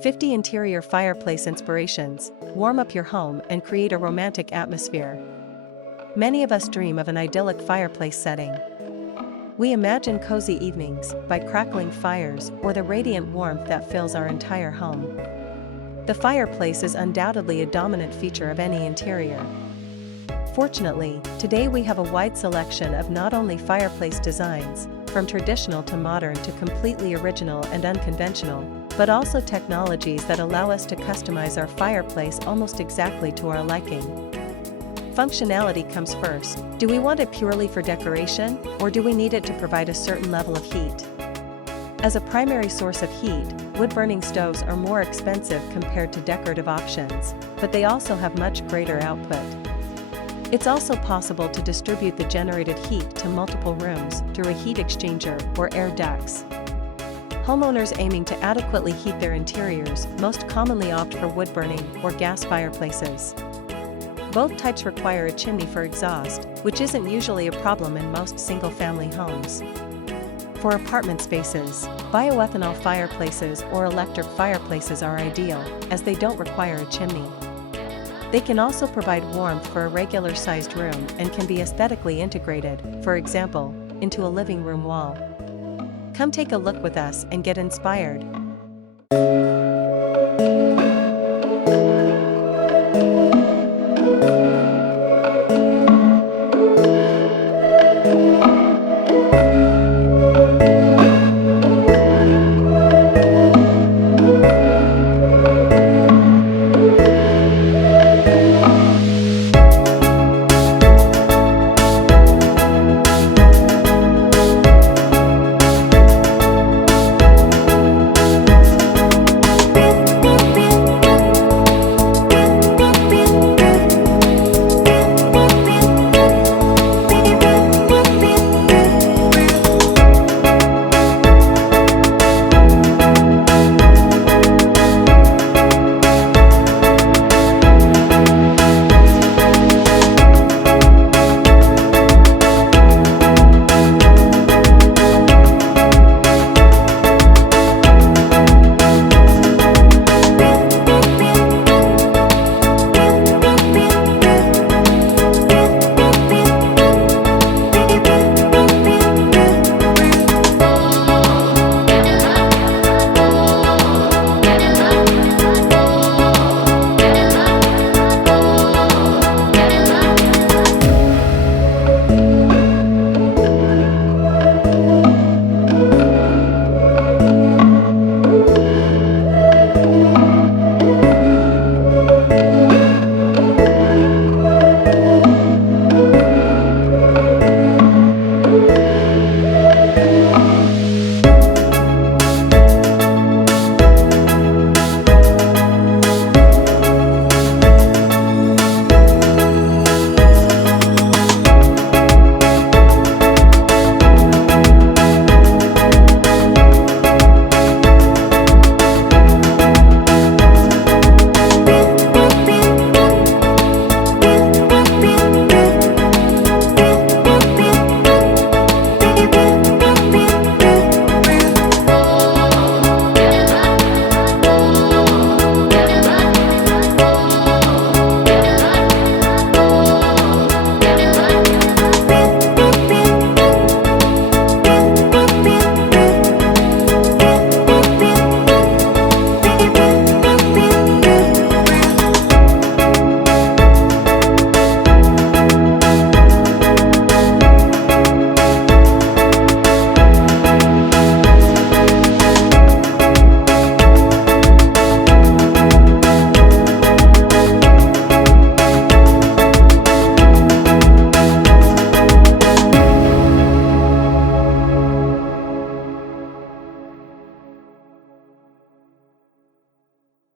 50 interior fireplace inspirations. Warm up your home and create a romantic atmosphere. Many of us dream of an idyllic fireplace setting. We imagine cozy evenings by crackling fires or the radiant warmth that fills our entire home. The fireplace is undoubtedly a dominant feature of any interior. Fortunately, today we have a wide selection of not only fireplace designs, from traditional to modern to completely original and unconventional, but also technologies that allow us to customize our fireplace almost exactly to our liking. Functionality comes first. Do we want it purely for decoration, or do we need it to provide a certain level of heat? As a primary source of heat, wood-burning stoves are more expensive compared to decorative options, but they also have much greater output. It's also possible to distribute the generated heat to multiple rooms through a heat exchanger or air ducts. Homeowners aiming to adequately heat their interiors most commonly opt for wood-burning or gas fireplaces. Both types require a chimney for exhaust, which isn't usually a problem in most single-family homes. For apartment spaces, bioethanol fireplaces or electric fireplaces are ideal, as they don't require a chimney. They can also provide warmth for a regular-sized room and can be aesthetically integrated, for example, into a living room wall. Come take a look with us and get inspired.